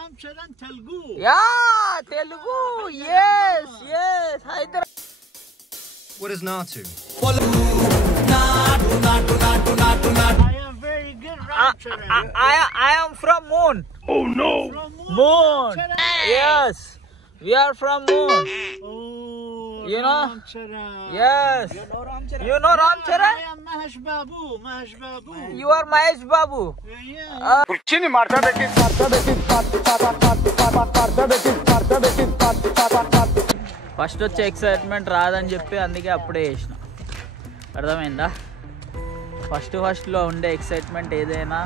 Ram Charan Telugu. Yeah, Telugu. Yes, yes. Hyderabad. What is Natu? I am very good, Ram Charan. I am from Moon. Oh no! From Moon. Charan. Yes, we are from Moon. Oh, You know? Ram Charan. Yes. You know Ram Charan? I am Mahesh Babu. Mahesh Babu. You are Mahesh Babu. Yeah. First వచ్చే excitement రాదని చెప్పి అందుకే అప్పుడే చేసిన. అర్థమైందా? ఫస్ట్లో ఉండే excitement ఏదైనా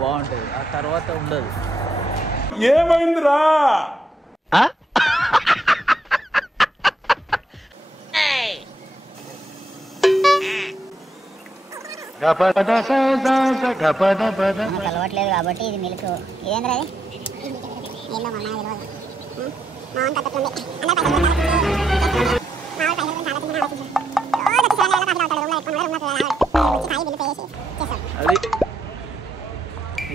బాగుంటుంది, ఆ తర్వాత ఉండదు. ఏమైందిరా? అలవాట్లేదు కాబట్టి ఇది మిల్క్ ఏంద్రా అది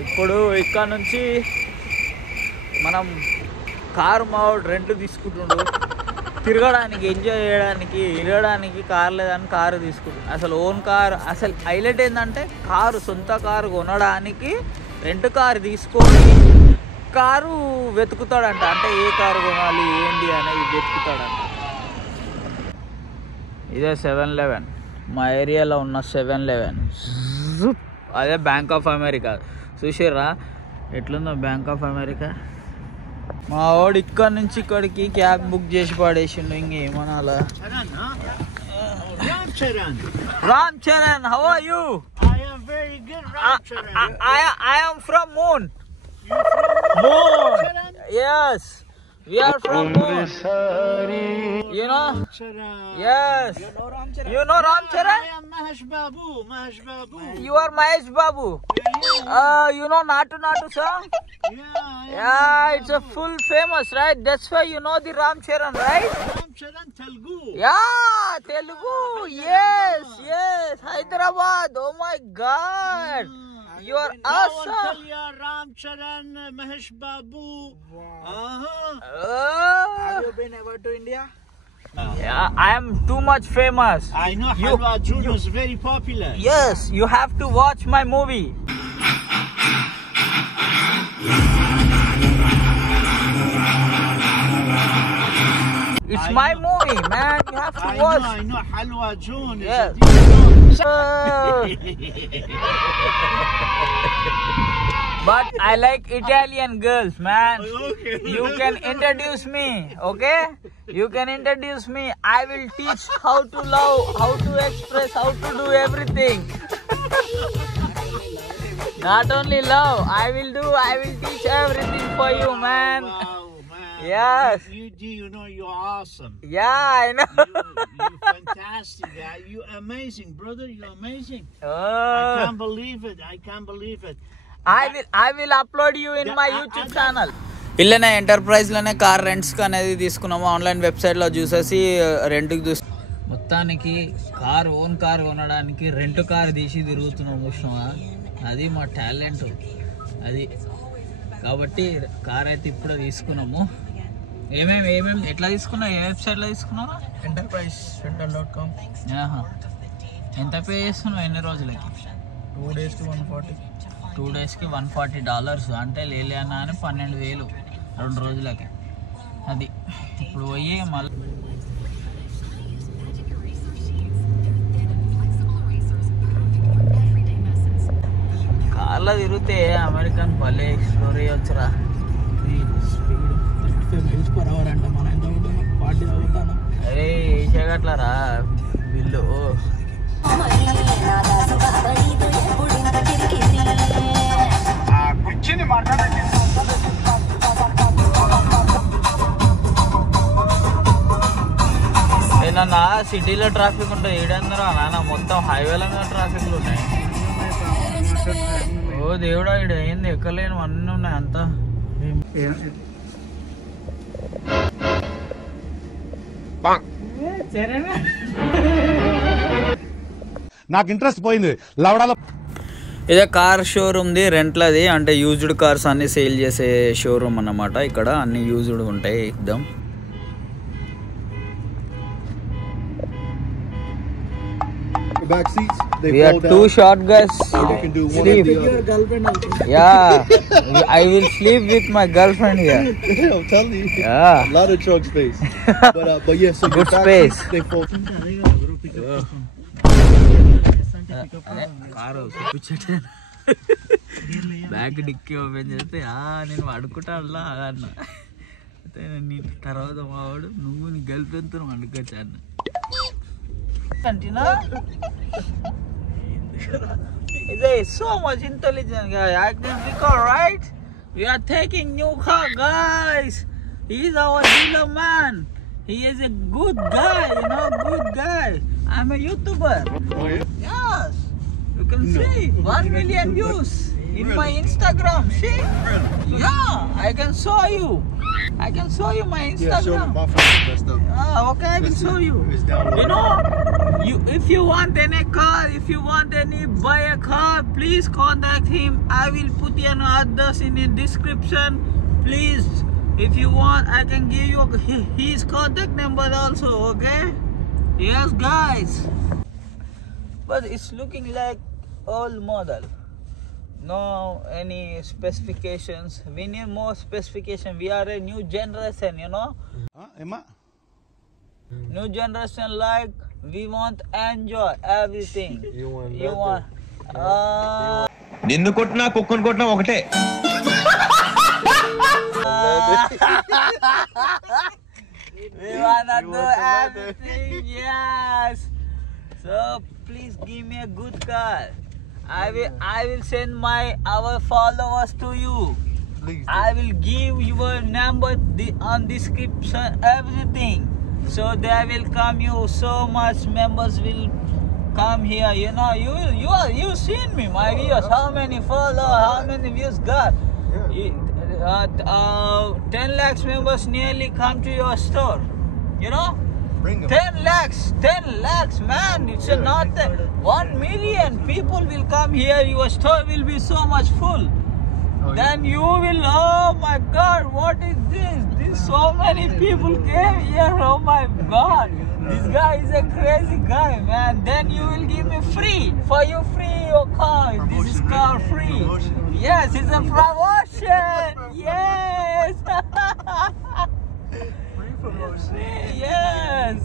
ఇప్పుడు ఇక్కడ నుంచి మనం కారు మావాడు రెంట్ తీసుకుంటుండు, తిరగడానికి ఎంజాయ్ చేయడానికి కారు లేదని కారు తీసుకుంటుండు. అసలు ఓన్ కారు, అసలు హైలైట్ ఏంటంటే కారు, సొంత కారు కొనడానికి రెంట్ కారు తీసుకొని కారు వెతుకుతాడంట. అంటే ఏ కారు కొనాలి ఏంటి అనేది వెతుకుతాడంట. ఇదే 7-Eleven, మా ఏరియాలో ఉన్న 7-Eleven. అదే బ్యాంక్ ఆఫ్ అమెరికా. చూసిర్రా ఎట్లుందో బ్యాంక్ ఆఫ్ అమెరికా? మా వాడు ఇక్కడ నుంచి ఇక్కడికి క్యాబ్ బుక్ చేసి పడేసిండు. ఇంకేమనాలా? Ram Charan. Ram Charan, how are you? I am very good, Ram Charan. I am from Moon. You from Moon. Charan? Yes, we are from Moon. You know? Ram Charan. Yes. You know Ram Charan? I am Mahesh Babu. Mahesh Babu. You are Mahesh Babu. You know Natu song? Yeah, it's a full famous, right? That's why you know the Ram Charan, right? Ram Charan Telugu. Yeah, Telugu. Yes, yes. Hyderabad. Oh my God. You are awesome. Tell you Ram Charan, Mahesh Babu. Have you been ever to India? Yeah, I am too much famous. I know Halwa June is very popular. Yes, you have to watch my movie. It's my movie, man. You have to watch. I know Halwa June. Yes. But I like Italian girls, man. Okay. You can introduce me, okay? You can introduce me. I will teach how to love, how to express, how to do everything. Not only love, I will teach everything for you, man. Wow, man. Yes. You know you're awesome. Yeah, I know. You fantastic. You're amazing, brother. You're amazing. I can't believe it. I can't believe it. I will upload you in my YouTube channel. ఇల్లనే ఎంటర్ప్రైజ్లోనే car రెంట్స్కి అనేది తీసుకున్నాము. Online వెబ్సైట్లో చూసేసి రెంట్కి మొత్తానికి own car కొనడానికి రెంట్ కార్ తీసి తిరుగుతున్నాము. చూసినావా? అది మా టాలెంట్ అది. కాబట్టి కార్ అయితే ఇప్పుడు తీసుకున్నాము. ఏమేమి ఎట్లా తీసుకున్నావు? ఏ వెబ్సైట్లో తీసుకున్నావు? Enterpriserental.com. ఎంత పే చేస్తున్నావు? ఎన్ని రోజులకి? 2 days to 140. 2 daysకి $140. అంటే లేలేనా అని 12,000 2 రోజులకి. అది ఇప్పుడు పోయి మళ్ళీ కార్లో తిరిగితే అమెరికన్ భలే explore చేయొచ్చురా. Speed 35 miles per hour అంట. మనం ఎంత ఉంటుంది? 40 అవుతాను. అరే వేసేగట్లరా బిల్లు. ఏదన్నా సిటీలో ట్రాఫిక్ ఉంటుంది, ఏడందరూ నాన్న మొత్తం హైవేల మీద ట్రాఫిక్లు ఉన్నాయి. ఓ దేవుడా, ఇక్కడ ఏంది ఎక్కలేను అన్నీ ఉన్నాయి అంతా. నాకు ఇంట్రెస్ట్ పోయింది లవడాలో. ఇదే కార్ షోరూమ్ ది రెంట్లది, అంటే యూజ్డ్ కార్స్ అన్ని సేల్ చేసే షోరూమ్ అన్నమాట. ఇక్కడ అన్ని యూజ్డ్ ఉంటాయి ఎక్దమ్. Back seats, they We are fold two down. short guys. You can do one Sleep. or the other. Yeah, I will sleep with my girlfriend here. I'm telling you. Yeah. A lot of trunk space. But yeah, so Good your back space. seats, they fold. Car bag dicky open చేస్తే నేను అడుకుంటా అలా అన్న. అయితే నీ తర్వాత మావాడు నువ్వు నీ గర్ల్ ఫ్రెండ్తో వండుకోవచ్చు అన్న. Is so much intelligent guy. I can recall, right? We are taking new car, guys. He is our dealer man. He is a good guy, good guy. I'm a YouTuber. Oh, yeah? Yes. You can see 1 million views in my Instagram. See? Yeah, I can show you. I can show you my Yeah, show Instagram. me. My phone is messed up. Okay, I will show you. It's down. If you want any car, if you want any buy a car, please contact him. I will put your address in the description. Please, if you want, I can give you his contact number also. Okay? Yes, guys. But it's looking like old model. No any specifications. We need more specification. We are a new generation, Emma? New generation, like we want enjoy everything. You want నిన్ను కొట్టినా కుక్కను కొట్టినా ఒకటే. we wanna do everything. Yes. So please give me a good car. I will send our followers to you. Please. I will give your number on description, everything. So they will come. You so much members will come here. You seen me, my viewers. How many follow? How many views got? 10 lakhs members nearly come to your store. Bring them. 10 lakhs, man. It's not 1 million people will come here. Your store will be so much full. Then you will, oh my God, what is this? So many people came here. Oh my God, this guy is a crazy guy, man. Then you will give me free your car. This is car free. Yes, it's a promotion. Yes. Yes.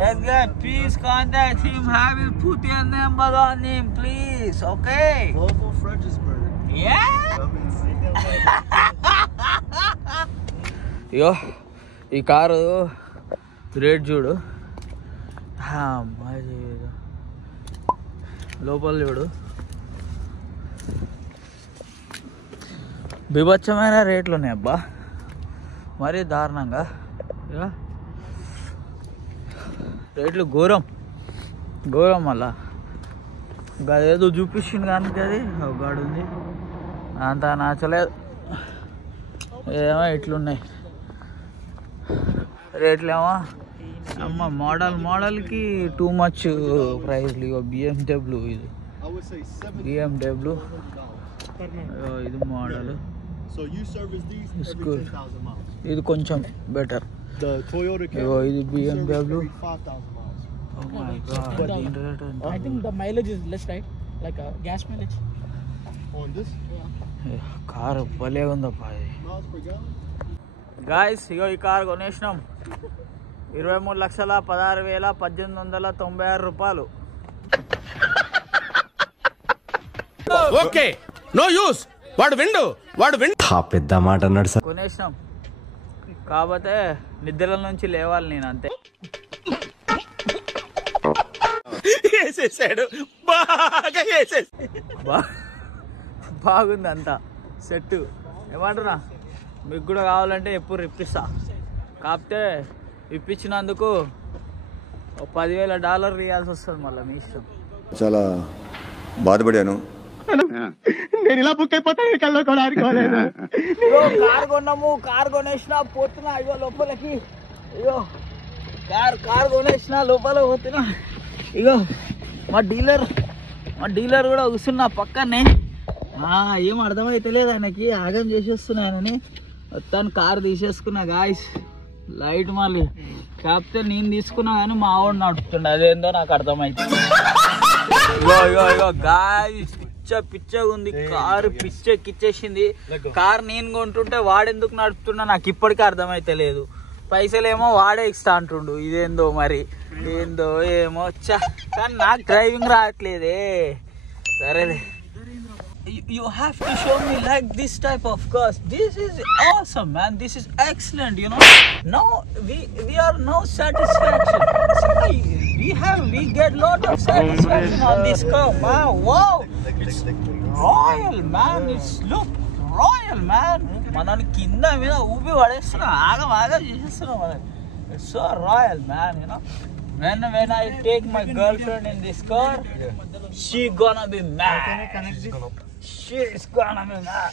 Yes, guys, please contact him. I will put your number on him, please. Okay. Volvo Fredericksburg. Yeah. అయ్యో ఈ car rate చూడు, లోపల చూడు, బీభత్సమైన రేట్లు ఉన్నాయి అబ్బా, మరీ దారుణంగా. రేట్లు ఘోరం మళ్ళా. అదేదో చూపించింది కానీ అది గాడు ఉంది, అంత నచ్చలేదు. ఏమో ఇట్లున్నాయి రేట్లు, ఏమో అమ్మ మోడల్కి టూ మచ్ ప్రైస్లు. ఇగో BMW, ఇది I would say 70. BMW, ఇది model. So you service these It's every good. 10,000 miles. ఇది కొంచెం better. The Toyota ego Camry, ఇది you service BMW. every 5,000 miles. Oh my God, దీని రేట్ ఎంత? I think the mileage is less, right? Like gas mileage. On this, car భలే ఉందప్పా ఇది. miles per gallon. Guys, ఇగో ఈ car కొనేసినాం 23,16,1896 రూపాయలు. Okay no use. వాడు విండు. పెద్ద మాట అన్నాడు సార్. కొనేసినాం, కాకపోతే నిద్రల నుంచి లేవాలి నేను, అంతే. వేసేసాడు బాగా వేసేసి. బాగుంది అంతా సెట్. ఏమంటున్నా, మీకు కూడా కావాలంటే ఎప్పుడు ఇప్పిస్తా. కాకపోతే ఇప్పించినందుకు $10,000 ఇవ్వాల్సి వస్తుంది, మళ్ళీ మీ ఇష్టం. చాలా బాధపడాను. నేను ఇలా బుక్ అయిపోతాను కల్లో కూడా అనుకోలేదు. కారు కొన్నాము, కారు కొనేసిన పోతున్నా. అయ్యో లోపలికి, అయ్యో కారు కొనేసిన లోపల పోతున్నా. ఇగో మా డీలర్ మా డీలర్ కూడా కూర్చున్నా పక్కనే. ఏం అర్థమైతలేదు ఆయనకి, ఆగం చేసేస్తున్నాయనని మొత్తాన్ని కారు తీసేసుకున్నా గాయస్. లైట్ మళ్ళీ కాకపోతే నేను తీసుకున్నా కానీ మా వాడు నడుపుతుండే, అదేందో నాకు అర్థమైంది. ఇగో గాయస్ పిచ్చగా ఉంది కారు, పిచ్చెక్కిచ్చేసింది కారు. నేను కొంటుంటే వాడెందుకు నడుపుతున్నా నాకు ఇప్పటికీ అర్థమైతే లేదు. పైసలేమో వాడే ఇస్తా అంటుండు, ఇదేందో మరి ఏందో ఏమో కానీ నాకు డ్రైవింగ్ రావట్లేదే. సరేలే, you have to show me like this type of cars. This is awesome, man. This is excellent, you know. Now we are no satisfaction. We get lot of satisfaction on this car. Wow, it's royal, man. It's look royal, man. మనని కింద మీద ఊపి పడేస్తున్నాం, ఆగం చేసేస్తున్నాం మనం. It's so royal, man, you know. When I take my girlfriend in this car, she gonna be mad. Can I connect this? She's gonna be mad.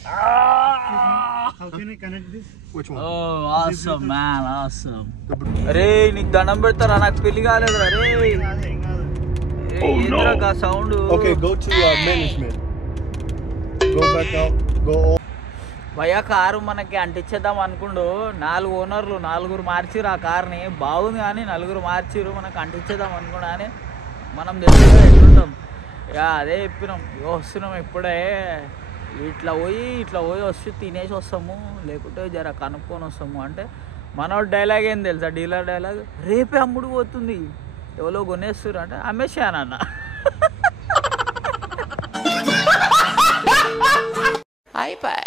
How can I connect this? Which one? Oh, awesome, man, awesome. అరే నీకు దండం పెడతారా, నాకు పెళ్లి కాలేదురా రే. ఏంద్రా కా sound? Okay, go to management. Go back out. Go. భయ్యా car మనకి అంటించేద్దాం అనుకుండు. 4 ఓనర్లు 4 మార్చిరు ఆ కార్ని, బాగుంది కానీ 4 మార్చిరు. మనకు అంటించేద్దాం అనుకున్నా కానీ మనం తెలుసుగా ఎట్లుంటాం. ఇక అదే చెప్పినాం, వస్తున్నాం ఇప్పుడే, ఇట్లా పోయి వస్తే తినేసి వస్తాము, లేకుంటే జర కనుక్కొని వస్తాము అంటే మనోడు డైలాగ్ ఏం తెలుసా, డీలర్ డైలాగ్, రేపే అమ్ముడు పోతుంది, ఎవరో కొనేస్తారు అంటే అమ్మేశానన్న. అయిపోయి